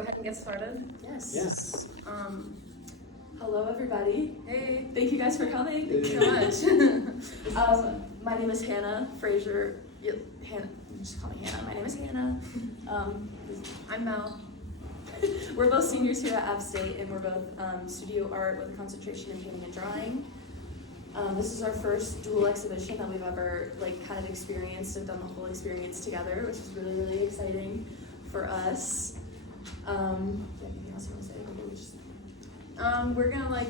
ahead and get started? Yes. Yes. Hello, everybody. Hey. Thank you guys for coming. Thank you so much. My name is Hannah Frazier. Hannah, just call me Hannah. My name is Hannah. I'm Mel. We're both seniors here at App State, and we're both studio art with a concentration in painting and drawing. This is our first dual exhibition that we've ever kind of experienced and done the whole experience together, which is really, really exciting for us. Do you have anything else you want to say? We're gonna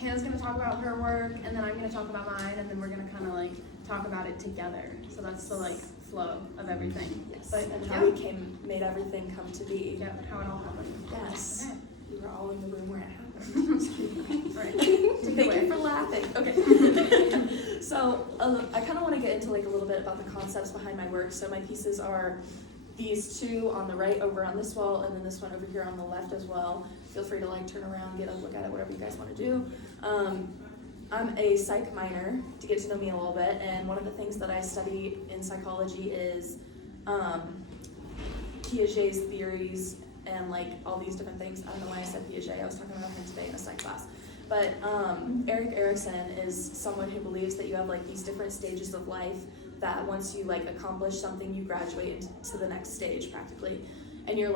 Hannah's gonna talk about her work, and then I'm gonna talk about mine, and then we're gonna kind of talk about it together. So that's the flow of everything. Yes. But And how we made everything come to be. Yeah, how it all happened. Yes. Okay. We were all in the room where it happened. Right. Thank you for laughing. Okay. So I kind of want to get into a little bit about the concepts behind my work. So my pieces are these two on the right over on this wall, and then this one over here on the left as well. Feel free to turn around, get a look at it, whatever you guys want to do. I'm a psych minor, to get to know me a little bit, and one of the things that I study in psychology is Piaget's theories and all these different things. I don't know why I said Piaget. I was talking about him today in a psych class. But Erik Erikson is someone who believes that you have these different stages of life, that once you accomplish something, you graduate to the next stage practically, and you're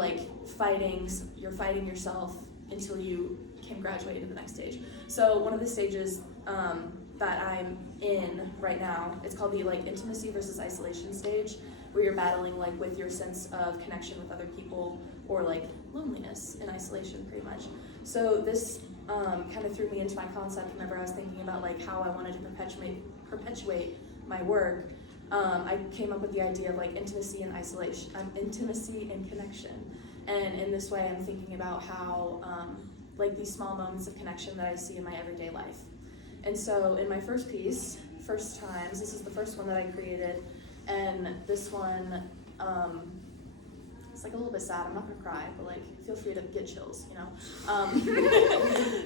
fighting yourself until you can graduate to the next stage. So one of the stages that I'm in right now, it's called the intimacy versus isolation stage, where you're battling with your sense of connection with other people, or loneliness and isolation pretty much. So this kind of threw me into my concept whenever I was thinking about how I wanted to perpetuate my work. I came up with the idea of intimacy and isolation, intimacy and connection. And in this way, I'm thinking about how these small moments of connection that I see in my everyday life. And so in my first piece, First Times, this is the first one that I created, and this one, it's a little bit sad. I'm not gonna cry, but feel free to get chills,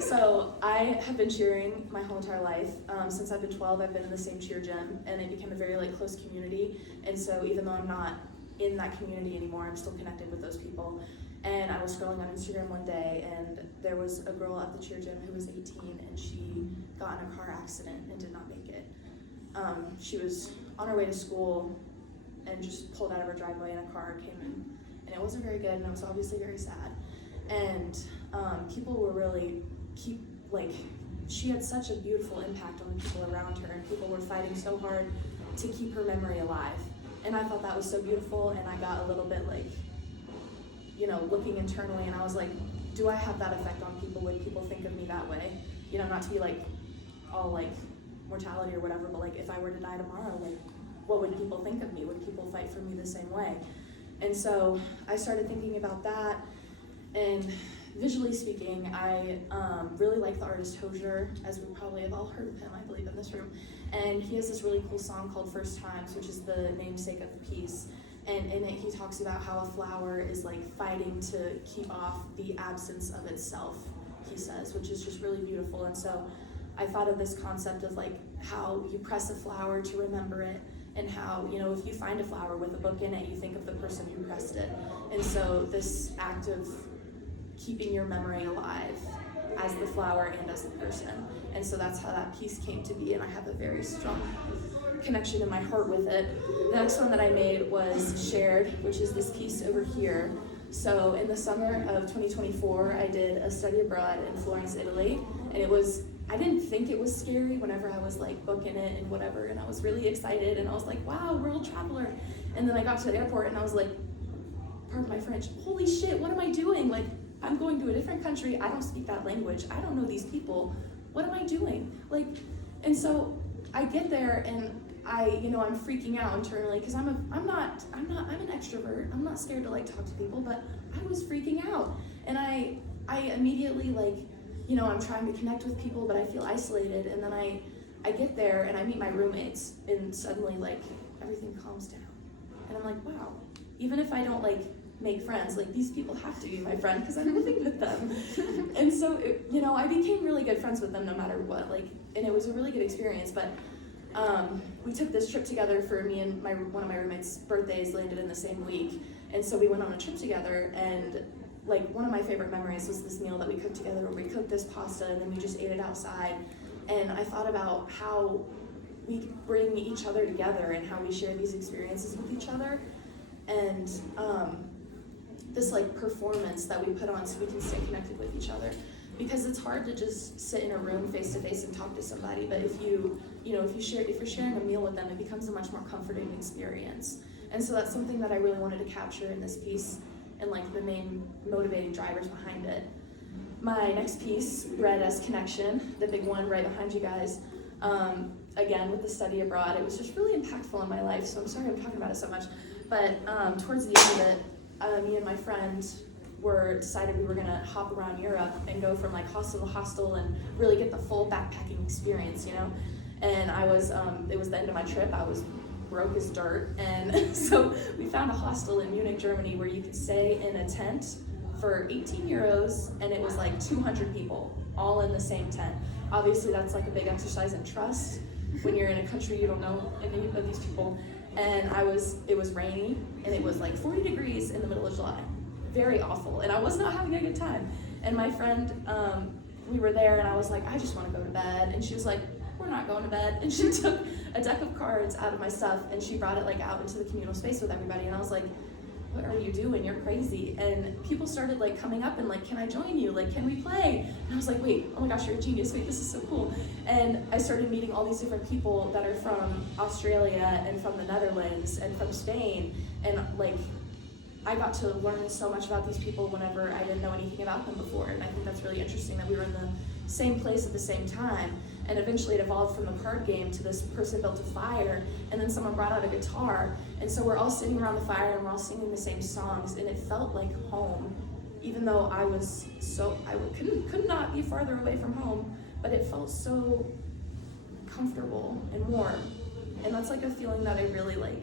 So I have been cheering my whole entire life. Since I've been 12, I've been in the same cheer gym, and it became a very close community. And so even though I'm not in that community anymore, I'm still connected with those people. And I was scrolling on Instagram one day, and there was a girl at the cheer gym who was 18, and she got in a car accident and did not make it. She was on her way to school and just pulled out of her driveway, and a car came in. And it wasn't very good, and it was obviously very sad. And people were really she had such a beautiful impact on the people around her, and people were fighting so hard to keep her memory alive. And I thought that was so beautiful, and I got a little bit looking internally, and I was do I have that effect on people? Would people think of me that way? Not to be all mortality or whatever, but if I were to die tomorrow, what would people think of me? Would people fight for me the same way? And so I started thinking about that, and visually speaking, I really like the artist Frazier, as we probably have all heard of him, I believe, in this room. And he has this really cool song called First Times, which is the namesake of the piece. And in it, he talks about how a flower is fighting to keep off the absence of itself, he says, which is just really beautiful. And so I thought of this concept of how you press a flower to remember it, and how, if you find a flower with a book in it, you think of the person who pressed it. And so this act of keeping your memory alive as the flower and as the person. And so that's how that piece came to be, and I have a very strong connection in my heart with it. The next one that I made was Shared, which is this piece over here. So in the summer of 2024, I did a study abroad in Florence, Italy, and I didn't think it was scary whenever I was booking it and whatever, and I was really excited, and I was wow, world traveler. And then I got to the airport, and I was pardon my French, holy shit, what am I doing? I'm going to a different country, I don't speak that language, I don't know these people, what am I doing? And so I get there, and I'm freaking out internally, because I'm an extrovert, I'm not scared to talk to people, but I was freaking out. And I immediately I'm trying to connect with people, but I feel isolated. And then I get there and I meet my roommates, and suddenly everything calms down. And I'm wow, even if I don't make friends, these people have to be my friend because I'm living with them. And so, I became really good friends with them no matter what, and it was a really good experience. But we took this trip together for me and one of my roommates' birthdays landed in the same week. And so we went on a trip together, and like one of my favorite memories was this meal that we cooked together where we cooked this pasta and then we just ate it outside. And I thought about how we bring each other together and how we share these experiences with each other. And this like performance that we put on so we can stay connected with each other. Because it's hard to just sit in a room face to face and talk to somebody, but if you're sharing a meal with them, it becomes a much more comforting experience. And so that's something that I really wanted to capture in this piece and like the main motivating drivers behind it. My next piece, Bread as Connection, the big one right behind you guys, again with the study abroad, it was just really impactful in my life, so I'm sorry I'm talking about it so much. But towards the end of it, me and my friend decided we were gonna hop around Europe and go from like hostel to hostel and really get the full backpacking experience, you know? And it was the end of my trip, I was broke as dirt, and so we found a hostel in Munich, Germany where you could stay in a tent for 18 euros, and it was like 200 people, all in the same tent. Obviously that's like a big exercise in trust when you're in a country you don't know any of these people. And it was rainy, and it was like 40 degrees in the middle of July. Very awful, and I was not having a good time. And my friend, we were there, and I was like, I just want to go to bed. And she was like, we're not going to bed. And she took a deck of cards out of my stuff, and she brought it like out into the communal space with everybody. And I was like, what are you doing? You're crazy. And people started like coming up and like, can I join you? Like, can we play? And I was like, wait, oh my gosh, you're a genius. Wait, this is so cool. And I started meeting all these different people that are from Australia and from the Netherlands and from Spain. And like, I got to learn so much about these people whenever I didn't know anything about them before. And I think that's really interesting that we were in the same place at the same time. And eventually it evolved from a card game to this person built a fire, and then someone brought out a guitar. And so we're all sitting around the fire and we're all singing the same songs, and it felt like home, even though I could not be farther away from home, but it felt so comfortable and warm. And that's like a feeling that I really like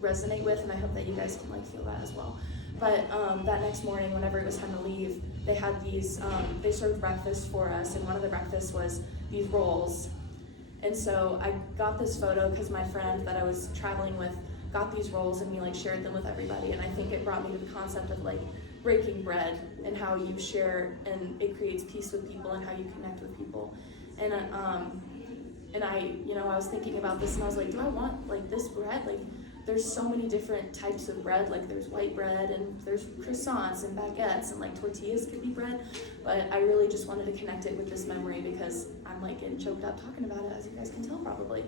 resonate with, and I hope that you guys can like feel that as well. But that next morning, whenever it was time to leave, they had these, they served breakfast for us, and one of the breakfasts was these rolls. And so I got this photo because my friend that I was traveling with got these rolls, and we like shared them with everybody. And I think it brought me to the concept of like breaking bread and how you share, and it creates peace with people and how you connect with people. And I was thinking about this, and I was like, do I want like this bread? Like, there's so many different types of bread, like there's white bread and there's croissants and baguettes and like tortillas could be bread, but I really just wanted to connect it with this memory because I'm like getting choked up talking about it, as you guys can tell probably.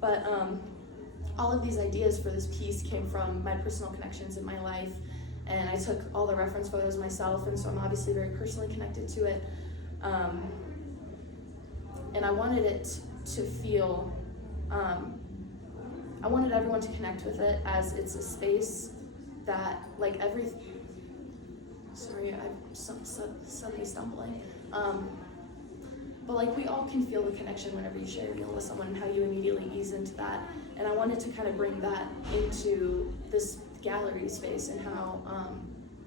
But all of these ideas for this piece came from my personal connections in my life, and I took all the reference photos myself, and so I'm obviously very personally connected to it. And I wanted it to feel, I wanted everyone to connect with it as it's a space that, like sorry, I'm suddenly stumbling. But like we all can feel the connection whenever you share a meal with someone and how you immediately ease into that. And I wanted to kind of bring that into this gallery space and how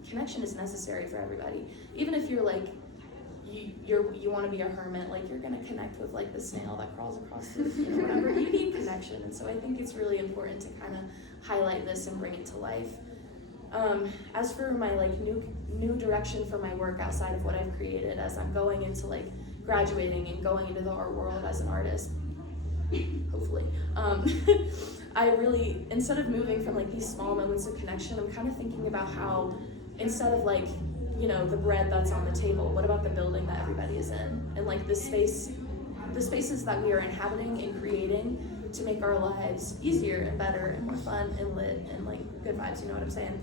connection is necessary for everybody. Even if you're like, you want to be a hermit, like you're going to connect with like the snail that crawls across the, whatever. You need connection, and so I think it's really important to kind of highlight this and bring it to life. As for my like new direction for my work outside of what I've created, as I'm going into like graduating and going into the art world as an artist, hopefully, I really, instead of moving from like these small moments of connection, I'm kind of thinking about how instead of like, the bread that's on the table, what about the building that everybody is in? And like the spaces that we are inhabiting and creating to make our lives easier and better and more fun and lit and like good vibes, you know what I'm saying?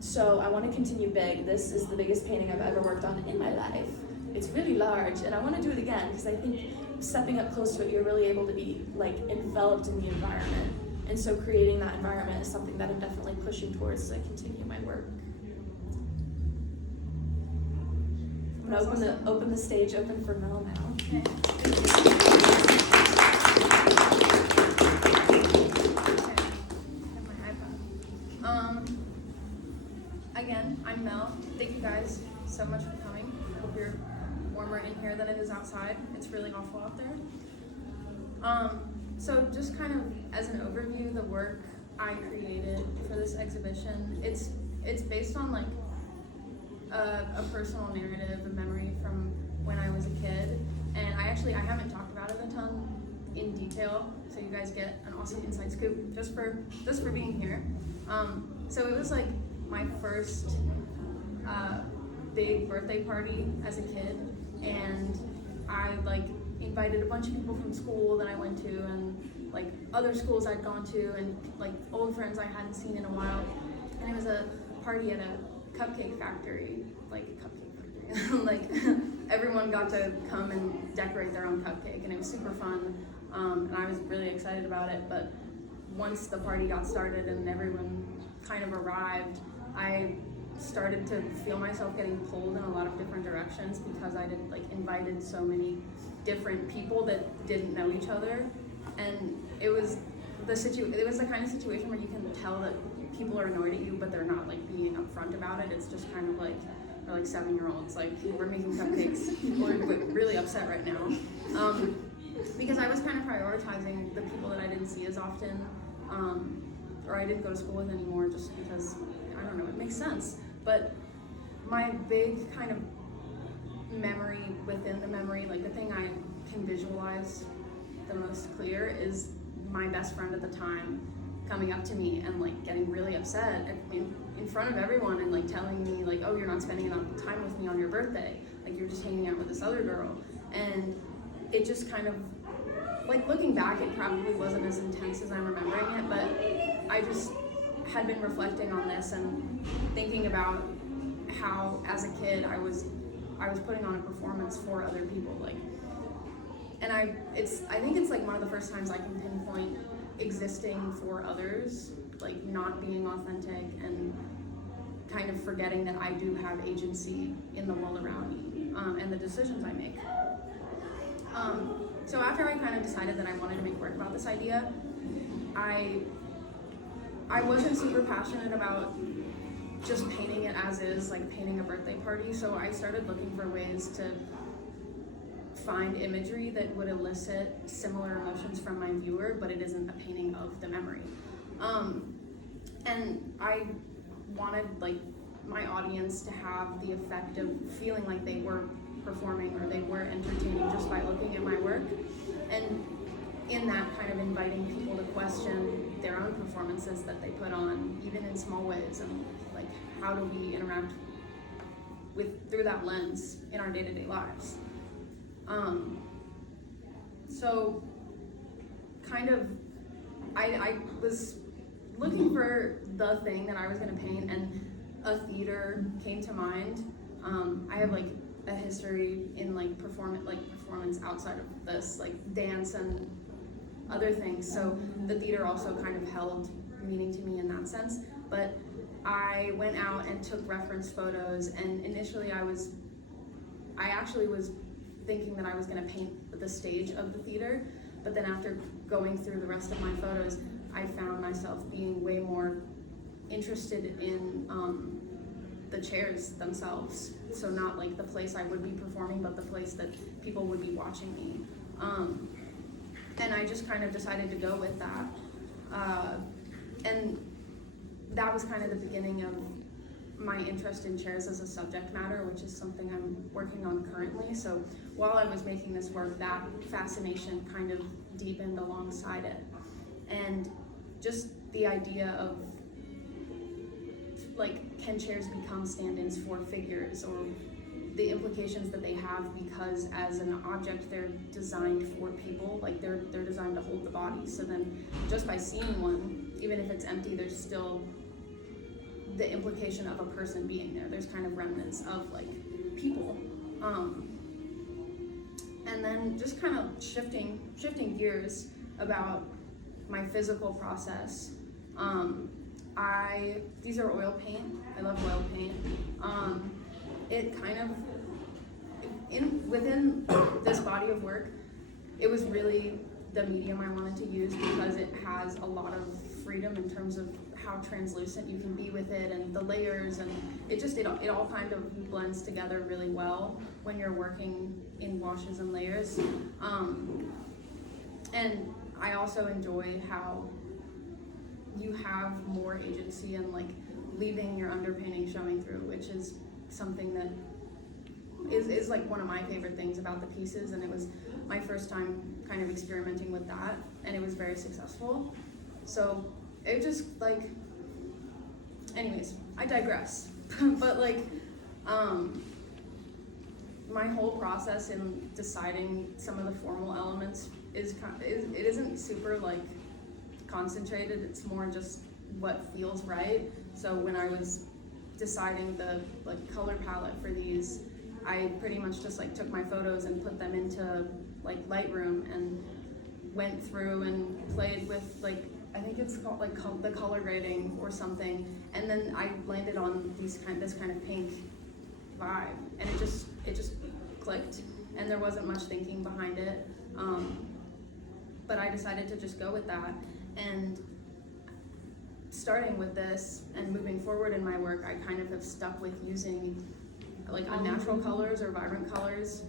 So I want to continue big. This is the biggest painting I've ever worked on in my life. It's really large, and I want to do it again because I think stepping up close to it, you're really able to be like enveloped in the environment. And so creating that environment is something that I'm definitely pushing towards as I continue my work. I'm gonna open the stage open for Mel now. Okay. Again, I'm Mel. Thank you guys so much for coming. I hope you're warmer in here than it is outside. It's really awful out there. So just kind of as an overview, the work I created for this exhibition, it's based on like a personal narrative, a memory from when I was a kid, and I haven't talked about it a ton in detail, so you guys get an awesome inside scoop just for being here. So it was like my first big birthday party as a kid, and I like invited a bunch of people from school that I went to, and like other schools I'd gone to, and like old friends I hadn't seen in a while. And it was a party at a cupcake factory, like everyone got to come and decorate their own cupcake, and it was super fun, and I was really excited about it. But once the party got started and everyone kind of arrived, I started to feel myself getting pulled in a lot of different directions because I did like invited so many different people that didn't know each other, and it was the kind of situation where you can tell that people are annoyed at you, but they're not like being upfront about it. It's just kind of like they're like 7-year-olds, like we're making cupcakes. People are really upset right now, because I was kind of prioritizing the people that I didn't see as often, or I didn't go to school with anymore, just because I don't know, it makes sense. But my big kind of memory within the memory, like the thing I can visualize the most clear, is my best friend at the time coming up to me and like getting really upset in front of everyone and like telling me like, oh, you're not spending enough time with me on your birthday, like you're just hanging out with this other girl. And it just kind of, like looking back, it probably wasn't as intense as I'm remembering it, but I just had been reflecting on this and thinking about how as a kid I was putting on a performance for other people, like, and I think it's like one of the first times I can pinpoint existing for others, like not being authentic and kind of forgetting that I do have agency in the world around me, and the decisions I make. So after I kind of decided that I wanted to make work about this idea, I wasn't super passionate about just painting it as is, like painting a birthday party, so I started looking for ways to find imagery that would elicit similar emotions from my viewer, but it isn't a painting of the memory. And I wanted like my audience to have the effect of feeling like they were performing or they were entertaining just by looking at my work, and in that kind of inviting people to question their own performances that they put on, even in small ways, and like how do we interact through that lens in our day-to-day lives. So kind of I was looking for the thing that I was going to paint, and a theater came to mind. I have like a history in like performance outside of this, like dance and other things, so the theater also kind of held meaning to me in that sense. But I went out and took reference photos, and initially I actually was thinking that I was going to paint the stage of the theater, but then after going through the rest of my photos, I found myself being way more interested in the chairs themselves. So not like the place I would be performing, but the place that people would be watching me. And I just kind of decided to go with that. And that was kind of the beginning of my interest in chairs as a subject matter, which is something I'm working on currently. So while I was making this work, that fascination kind of deepened alongside it. And just the idea of like, can chairs become stand-ins for figures, or the implications that they have, because as an object they're designed for people, like they're designed to hold the body. So then just by seeing one, even if it's empty, there's still the implication of a person being there. There's kind of remnants of like people. And then just kind of shifting gears about my physical process. These are oil paint. I love oil paint. It kind of, within this body of work, it was really the medium I wanted to use because it has a lot of freedom in terms of how translucent you can be with it, and the layers, and it all kind of blends together really well when you're working in washes and layers. And I also enjoy how you have more agency and like leaving your underpainting showing through, which is something that is like one of my favorite things about the pieces, and it was my first time kind of experimenting with that, and it was very successful. So it just like, anyways, I digress. But like, my whole process in deciding some of the formal elements it isn't super like concentrated. It's more just what feels right. So when I was deciding the like color palette for these, I pretty much just like took my photos and put them into like Lightroom and went through and played with like, I think it's called like the color grading or something, and then I landed on this kind of pink vibe, and it just clicked, and there wasn't much thinking behind it, but I decided to just go with that. And starting with this and moving forward in my work, I kind of have stuck with using like unnatural colors or vibrant colors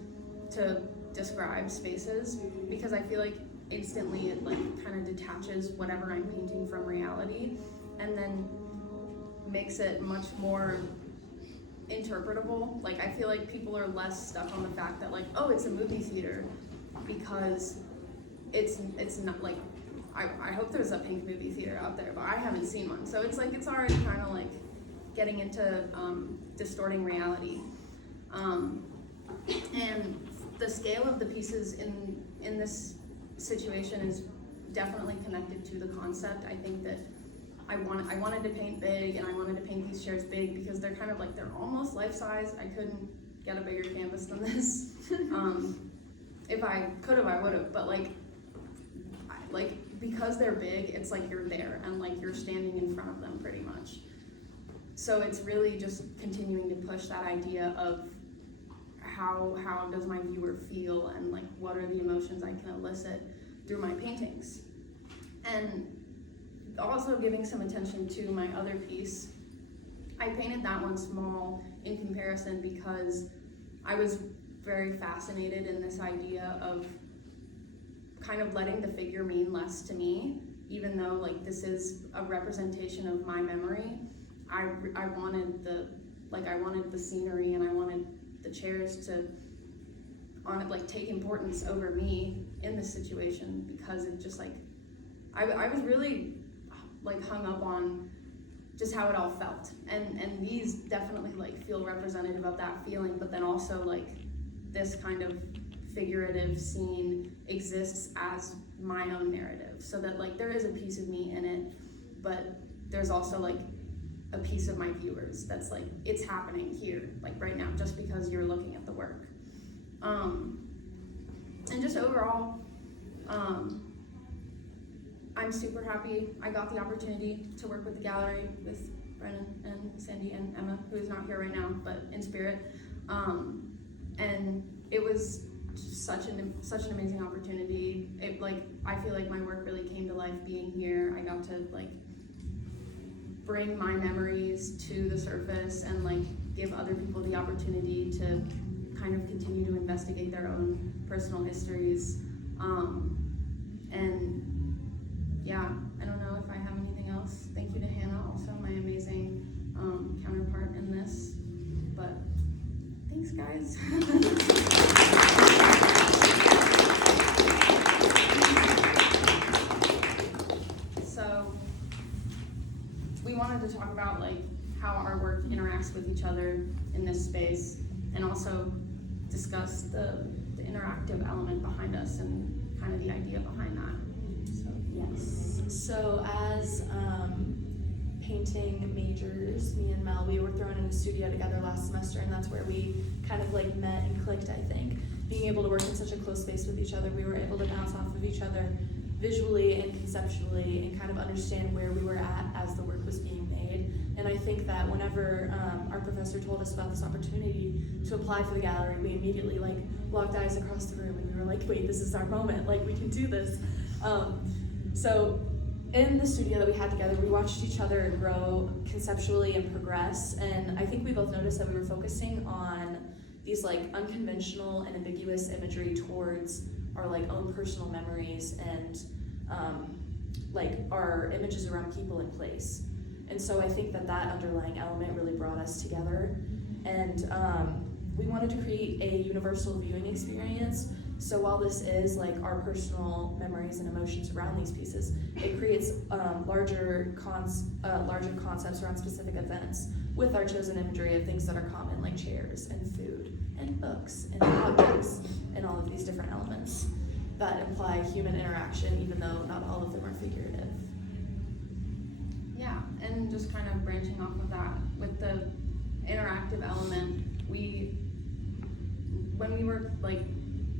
to describe spaces, because I feel like instantly it like kind of detaches whatever I'm painting from reality, and then makes it much more interpretable. Like I feel like people are less stuck on the fact that like, oh, it's a movie theater, because it's not like, I hope there's a pink movie theater out there, but I haven't seen one. So it's like, it's already kind of like getting into distorting reality. And the scale of the pieces in this situation is definitely connected to the concept. I think that I wanted to paint big, and I wanted to paint these chairs big because they're kind of like, they're almost life-size. I couldn't get a bigger canvas than this. If I could have, I would have, but like because they're big, it's like you're there and like you're standing in front of them pretty much. So it's really just continuing to push that idea of how does my viewer feel, and like what are the emotions I can elicit through my paintings. And also giving some attention to my other piece. I painted that one small in comparison because I was very fascinated in this idea of kind of letting the figure mean less to me, even though like this is a representation of my memory. I wanted the scenery, and I wanted the chairs to take importance over me in this situation, because it just like I was really like hung up on just how it all felt, and these definitely like feel representative of that feeling, but then also like this kind of figurative scene exists as my own narrative, so that like there is a piece of me in it, but there's also like a piece of my viewers that's like, it's happening here, like right now, just because you're looking at the work. And just overall, I'm super happy I got the opportunity to work with the gallery, with Brennan and Sandy and Emma, who is not here right now, but in spirit. And it was just such an amazing opportunity. I feel like my work really came to life being here. I got to like bring my memories to the surface and like give other people the opportunity to kind of continue to investigate their own personal histories. And yeah, I don't know if I have anything else. Thank you to Hannah, also my amazing counterpart in this. But thanks, guys. So we wanted to talk about like how our work interacts with each other in this space, and also discuss the interactive element behind us and kind of the idea behind that. So yes. So as painting majors, me and Mel, we were thrown in a studio together last semester, and that's where we kind of like met and clicked, I think. Being able to work in such a close space with each other, we were able to bounce off of each other visually and conceptually, and kind of understand where we were at as the work was being made. And I think that whenever our professor told us about this opportunity to apply for the gallery, we immediately like locked eyes across the room, and we were like, wait, this is our moment, like we can do this. So in the studio that we had together, we watched each other grow conceptually and progress, and I think we both noticed that we were focusing on these like unconventional and ambiguous imagery towards our like own personal memories and like our images around people and place. And so I think that underlying element really brought us together. And we wanted to create a universal viewing experience. So while this is like our personal memories and emotions around these pieces, it creates larger concepts around specific events with our chosen imagery of things that are common, like chairs and food and books and objects and all of these different elements that imply human interaction, even though not all of them are figurative. Yeah, and just kind of branching off of that, with the interactive element, when we were like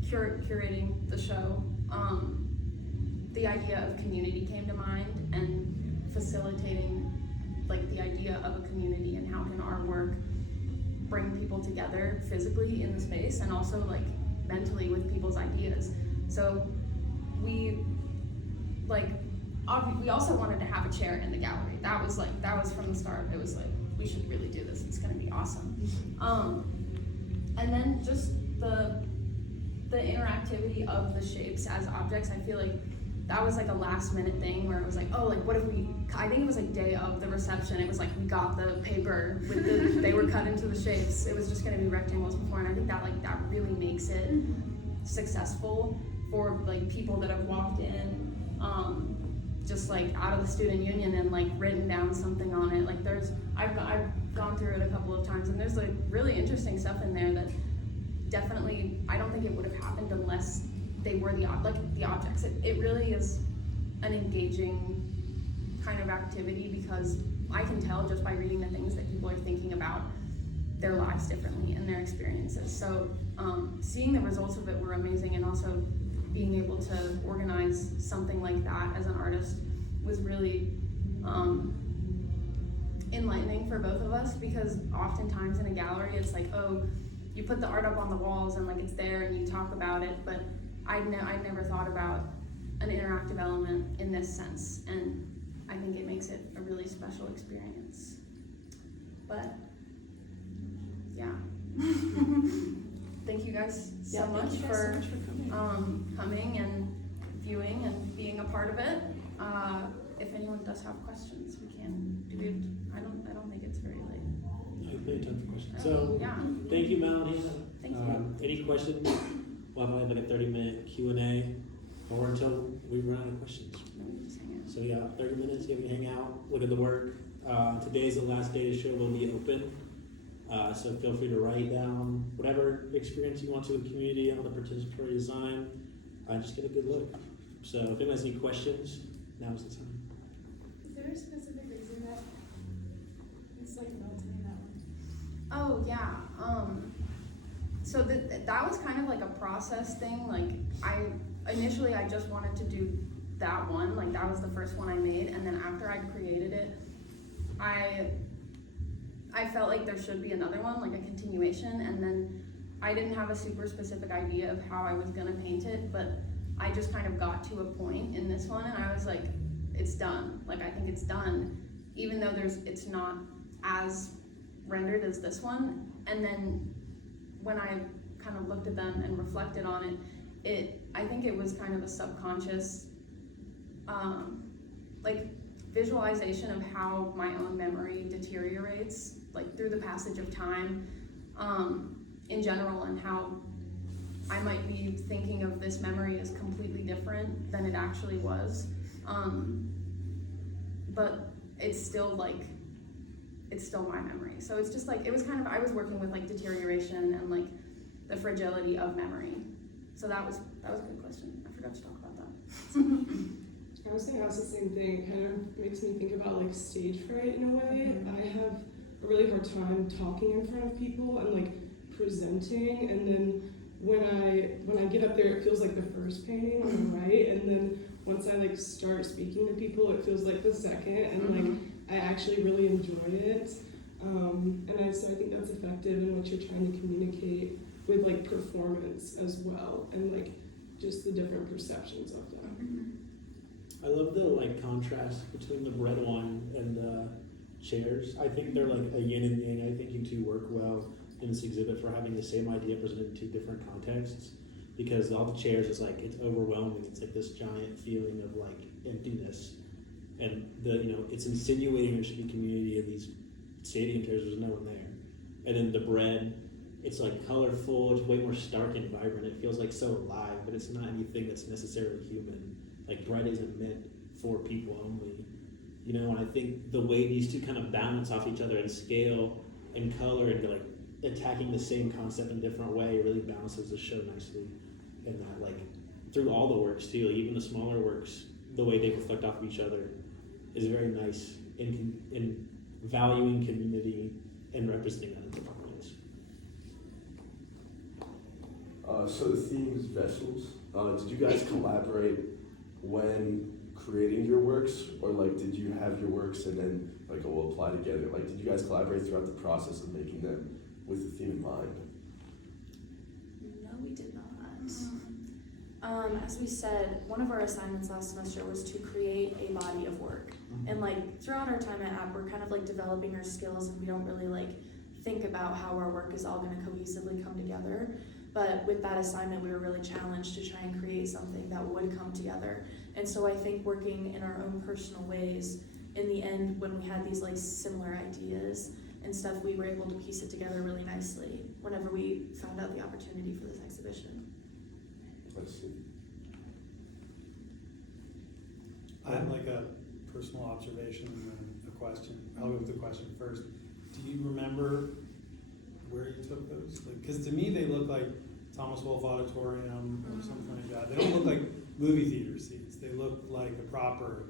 curating the show, the idea of community came to mind, and facilitating like the idea of a community and how can our work bring people together physically in the space and also like mentally with people's ideas. So we also wanted to have a chair in the gallery. That was from the start. It was like, we should really do this. It's gonna be awesome. And then just the interactivity of the shapes as objects. I feel like that was like a last minute thing where it was like, oh, like what if I think it was like day of the reception. It was like we got the paper with they were cut into the shapes. It was just gonna be rectangles before, and I think that really makes it successful for like people that have walked in just like out of the student union and like written down something on it. Like I've gone through it a couple of times, and there's like really interesting stuff in there that definitely I don't think it would have happened unless they were the objects. It really is an engaging kind of activity, because I can tell just by reading the things that people are thinking about their lives differently and their experiences. So seeing the results of it were amazing, and also being able to organize something like that as an artist was really enlightening for both of us, because oftentimes in a gallery it's like, oh, you put the art up on the walls and like it's there and you talk about it, but I'd never thought about an interactive element in this sense, and I think it makes it a really special experience. But yeah. Thank you guys so much for coming and viewing and being a part of it. If anyone does have questions, we can do it. I don't think it's very late. No, plenty of time for questions. So yeah. Thank you, Mel and Hannah. Thank you. Any questions? We'll have like a 30-minute Q&A, or until we run out of questions. So yeah, 30 minutes, you can hang out, look at the work. Today's the last day the show will be open. So feel free to write down whatever experience you want to with the community on the participatory design. Just get a good look. So if anyone has any questions, now's the time. Is there a specific reason that it's like melting in that one? Oh yeah. So that was kind of like a process thing. Like initially I just wanted to do that one. Like that was the first one I made, and then after I created it, I felt like there should be another one, like a continuation, and then I didn't have a super specific idea of how I was gonna paint it, but I just kind of got to a point in this one and I was like, it's done. Like I think it's done, even though it's not as rendered as this one. And then when I kind of looked at them and reflected on it, I think it was kind of a subconscious like visualization of how my own memory deteriorates like through the passage of time in general, and how I might be thinking of this memory as completely different than it actually was, but it's still my memory. So it's just like, it was kind of, I was working with like deterioration and like the fragility of memory. So that was a good question. I forgot to talk about that. I was gonna ask the same thing. It kind of makes me think about like stage fright in a way. I have a really hard time talking in front of people and like presenting, and then when I get up there, it feels like the first painting on the right, and then once I like start speaking to people, it feels like the second, and like I actually really enjoy it. So I think that's effective in what you're trying to communicate with like performance as well, and like just the different perceptions of that. I love the like contrast between the red one and the chairs. I think they're like a yin and yang. I think you two work well in this exhibit for having the same idea presented in two different contexts, because all the chairs is like, it's overwhelming. It's like this giant feeling of like emptiness, and it's insinuating there should be community in these stadium chairs. There's no one there. And then the bread, it's like colorful, it's way more stark and vibrant. It feels like so alive, but it's not anything that's necessarily human. Like bread isn't meant for people only. You know, and I think the way these two kind of balance off each other in scale and color and like attacking the same concept in a different way really balances the show nicely. And that like through all the works too, like even the smaller works, the way they reflect off of each other is very nice in valuing community and representing that in different ways. So the theme is vessels. Did you guys collaborate when creating your works, or like did you have your works and then like all apply together? Like did you guys collaborate throughout the process of making them with the theme in mind? No, we did not. As we said, one of our assignments last semester was to create a body of work. And like throughout our time at App, we're kind of like developing our skills, and we don't really like think about how our work is all going to cohesively come together. But with that assignment, we were really challenged to try and create something that would come together. And so I think working in our own personal ways, in the end, when we had these like similar ideas and stuff, we were able to piece it together really nicely whenever we found out the opportunity for this exhibition. Let's see. I have like a personal observation and then a question. I'll go with the question first. Do you remember where you took those? Because to me they look like Thomas Wolfe Auditorium or something like that. They don't look like movie theater seats. They look like a proper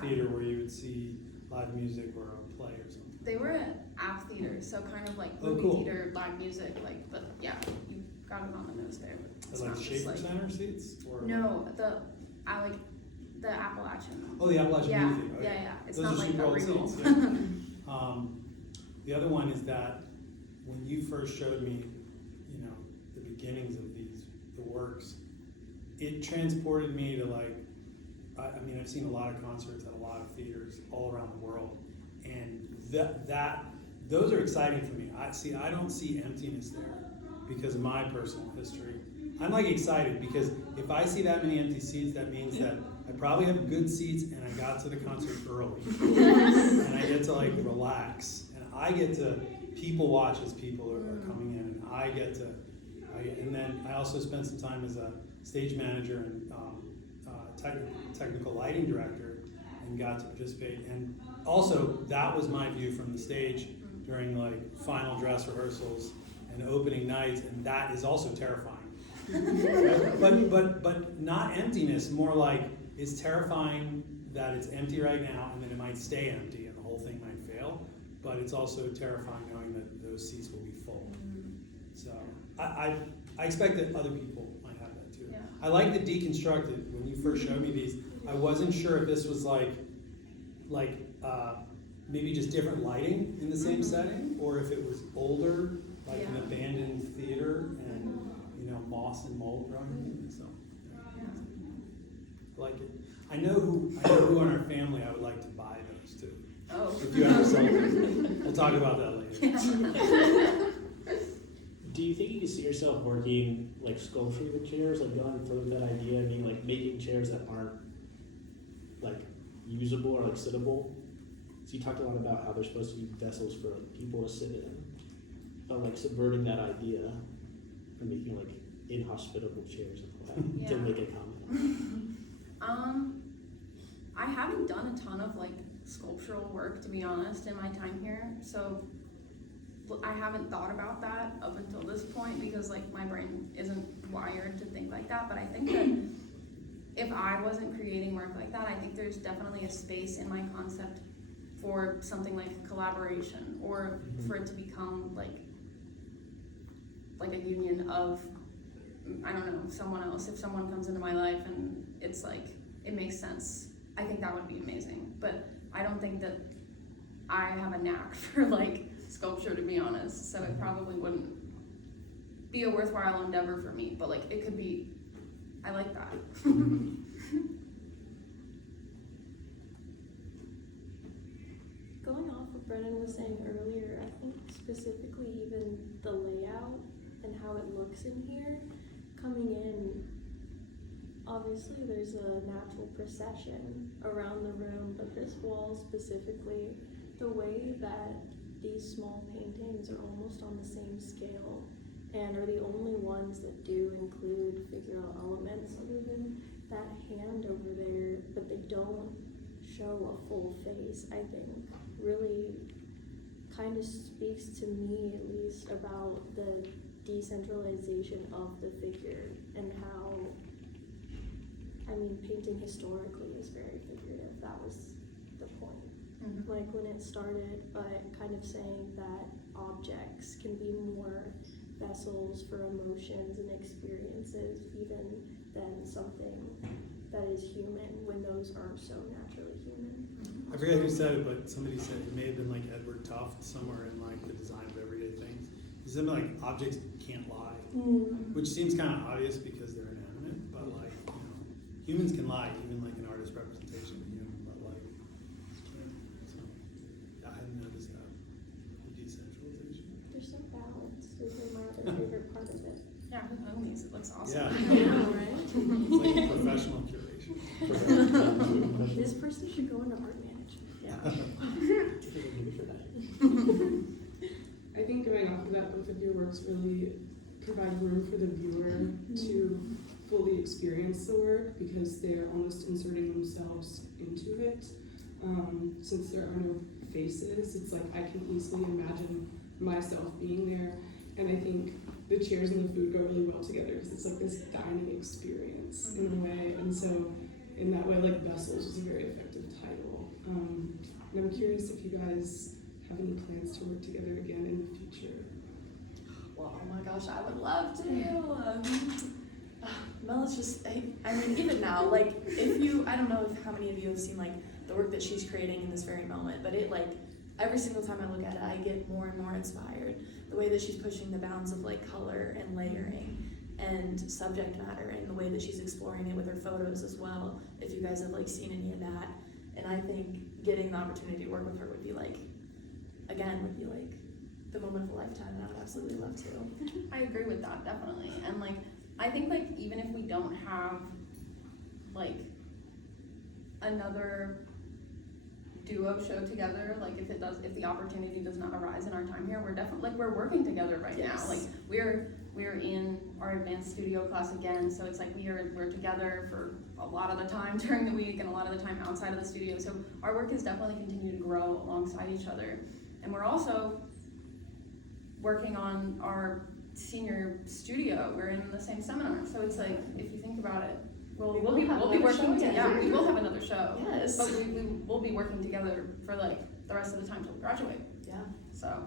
theater where you would see live music or a play or something. They were at App Theater, so kind of like Oh, movie cool. theater, live music, like, but yeah, you got it on the nose there. It's Like not just Schaefer like, Center seats? Or no, I like the Appalachian. Oh, the Appalachian Yeah, movie theater. yeah. It's Those not are like Super a Bowl regal. seats, yeah. The other one is that when you first showed me, you know, the beginnings of the works, it transported me to like, I mean, I've seen a lot of concerts at a lot of theaters all around the world, and those are exciting for me. I don't see emptiness there because of my personal history. I'm like excited because if I see that many empty seats, that means that I probably have good seats and I got to the concert early. And I get to like relax, and I get to people watch as people are coming in, and and then I also spent some time as a stage manager and technical lighting director and got to participate. And also that was my view from the stage during like final dress rehearsals and opening nights, and that is also terrifying. but not emptiness, more like it's terrifying that it's empty right now and then it might stay empty and the whole thing might fail, but it's also terrifying knowing that those seats will be full. So I expect that other people might have that too. Yeah. I like the deconstructed. When you first showed me these, I wasn't sure if this was like maybe just different lighting in the same setting, or if it was older, like an abandoned theater and moss and mold growing in it. So I like it. I know who in our family I would like to buy those to. Oh. If you ever sell them. We'll talk about that later. Do you think you can see yourself working like sculpturing the chairs, like going further with that idea? I mean, like making chairs that aren't like usable or like sittable. So you talked a lot about how they're supposed to be vessels for like people to sit in, but like subverting that idea and making like inhospitable chairs to make a comment. I haven't done a ton of like sculptural work, to be honest, in my time here, so I haven't thought about that up until this point because like my brain isn't wired to think like that. But I think that if I wasn't creating work like that, I think there's definitely a space in my concept for something like collaboration, or for it to become like a union of, I don't know, someone else. If someone comes into my life and it's like, it makes sense, I think that would be amazing. But I don't think that I have a knack for like sculpture, to be honest, so it probably wouldn't be a worthwhile endeavor for me, but like it could be. I like that. Going off what Brennan was saying earlier, I think specifically even the layout and how it looks in here, coming in, obviously there's a natural procession around the room, but this wall specifically, the way that these small paintings are almost on the same scale and are the only ones that do include figural elements other than that hand over there, but they don't show a full face, I think, really kind of speaks to me at least about the decentralization of the figure and how, I mean, painting historically is very figurative. That was the point. Mm-hmm. Like when it started, but kind of saying that objects can be more vessels for emotions and experiences even than something that is human when those are so naturally human. I forget who said it, but somebody said it may have been like Edward Tufte somewhere in like the design of everyday things. He said like objects can't lie, which seems kind of obvious because they're inanimate, but like, you know, humans can lie, even like an artist's representation of human, but like, yeah, so yeah, I hadn't noticed that. Decentralization. There's some balance is my other favorite part of it. Yeah, who hung these? It looks awesome. Yeah. I know, right? It's like professional curation. This person should go into art management. Yeah. I think going off of that, both of your works really provide room for the viewer to fully experience the work because they're almost inserting themselves into it. Since there are no faces, it's like I can easily imagine myself being there, and I think the chairs and the food go really well together because it's like this dining experience in a way, and so in that way, like Vessels is a very effective title. And I'm curious if you guys have any plans to work together again in the future. Well, oh my gosh, I would love to. Mel is just, I mean, even now, like, if you, I don't know if how many of you have seen, like, the work that she's creating in this very moment, but it, like, every single time I look at it, I get more and more inspired. The way that she's pushing the bounds of, like, color and layering and subject matter, and the way that she's exploring it with her photos as well, if you guys have, like, seen any of that. And I think getting the opportunity to work with her would be, like, again, would be, like, the moment of a lifetime, and I would absolutely love to. I agree with that, definitely. And like, I think like even if we don't have like another duo show together, like if the opportunity does not arise in our time here, we're definitely like we're working together right now. Like we're in our advanced studio class again, so it's like we're together for a lot of the time during the week and a lot of the time outside of the studio. So our work has definitely continued to grow alongside each other, and we're also working on our senior studio. We're in the same seminar, so it's like if you think about it, we'll be working. We will have another show. Yes. But we'll be working together for like the rest of the time till we graduate. Yeah. So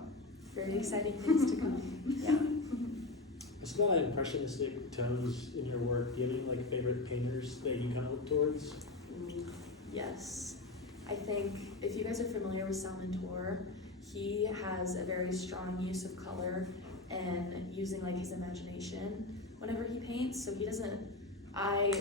Very exciting things to come. yeah. It's a lot of impressionistic tones in your work. Do you have any like favorite painters that you kind of look towards? Yes. I think if you guys are familiar with Salman Tor, he has a very strong use of color and using like his imagination whenever he paints. So I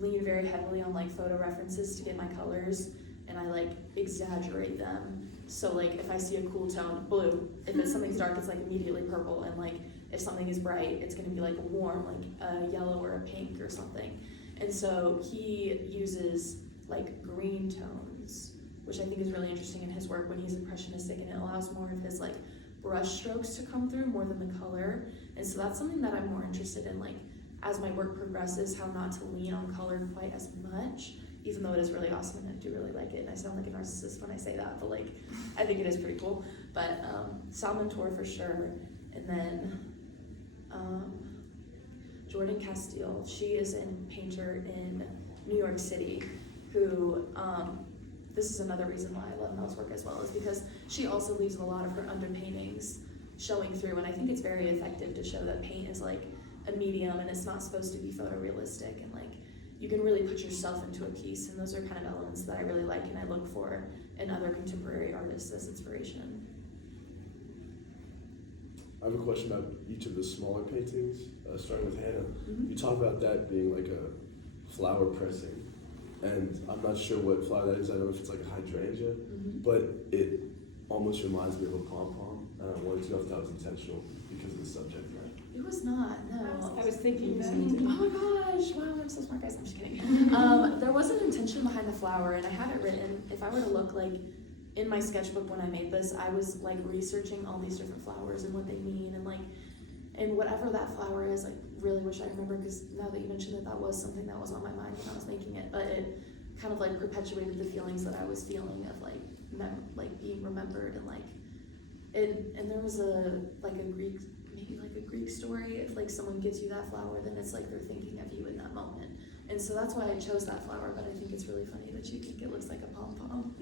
lean very heavily on like photo references to get my colors, and I like exaggerate them. So like if I see a cool tone, blue. If it's something's dark, it's like immediately purple, and like if something is bright, it's gonna be like a warm, like a yellow or a pink or something. And so he uses like green tones, which I think is really interesting in his work when he's impressionistic, and it allows more of his like brush strokes to come through more than the color. And so that's something that I'm more interested in, like as my work progresses, how not to lean on color quite as much, even though it is really awesome and I do really like it. And I sound like a narcissist when I say that, but like I think it is pretty cool. But Salman Tor for sure, and then Jordan Castile. She is a painter in New York City who this is another reason why I love Mel's work as well, is because she also leaves a lot of her underpaintings showing through, and I think it's very effective to show that paint is like a medium and it's not supposed to be photorealistic, and like you can really put yourself into a piece, and those are kind of elements that I really like and I look for in other contemporary artists as inspiration. I have a question about each of the smaller paintings, starting with Hannah. Mm-hmm. You talk about that being like a flower pressing, and I'm not sure what flower that is. I don't know if it's like a hydrangea, but it almost reminds me of a pom-pom. I wanted to know if that was intentional because of the subject matter. It was not, no. I was thinking the Oh same thing. my gosh, wow, I'm so smart, guys. I'm just kidding. There was an intention behind the flower, and I had it written. If I were to look like in my sketchbook when I made this, I was like researching all these different flowers and what they mean, and like And whatever that flower is, I really wish I remember, because now that you mentioned it, that was something that was on my mind when I was making it, but it kind of like perpetuated the feelings that I was feeling of like being remembered, and like and there was a Greek story. If like someone gives you that flower, then it's like they're thinking of you in that moment. And so that's why I chose that flower, but I think it's really funny that you think it looks like a pom-pom.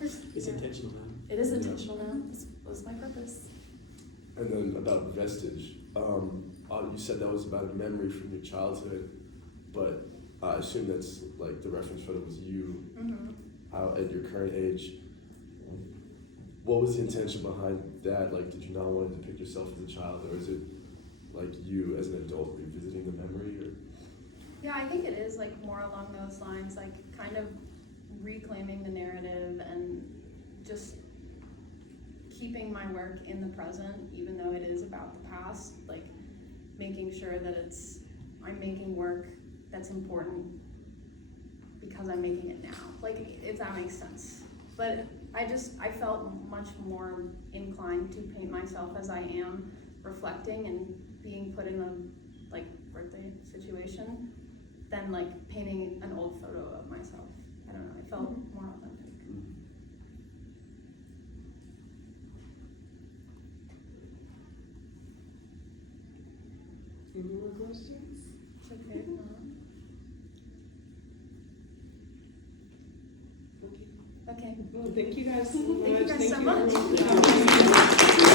It's intentional now. It is intentional now. This was my purpose. And then about vestige, you said that was about a memory from your childhood, but I assume that's like the reference photo was you at your current age. What was the intention behind that? Like, did you not want to depict yourself as a child, or is it like you as an adult revisiting the memory? Or? Yeah, I think it is like more along those lines, like kind of reclaiming the narrative and just keeping my work in the present, even though it is about the past, like making sure that I'm making work that's important because I'm making it now, like if that makes sense. But I felt much more inclined to paint myself as I am, reflecting and being put in a like birthday situation, than like painting an old photo of myself. I don't know, it felt more authentic. Any more questions? It's okay. Okay. Well, thank you guys so much. Thank you guys so everyone much. for coming.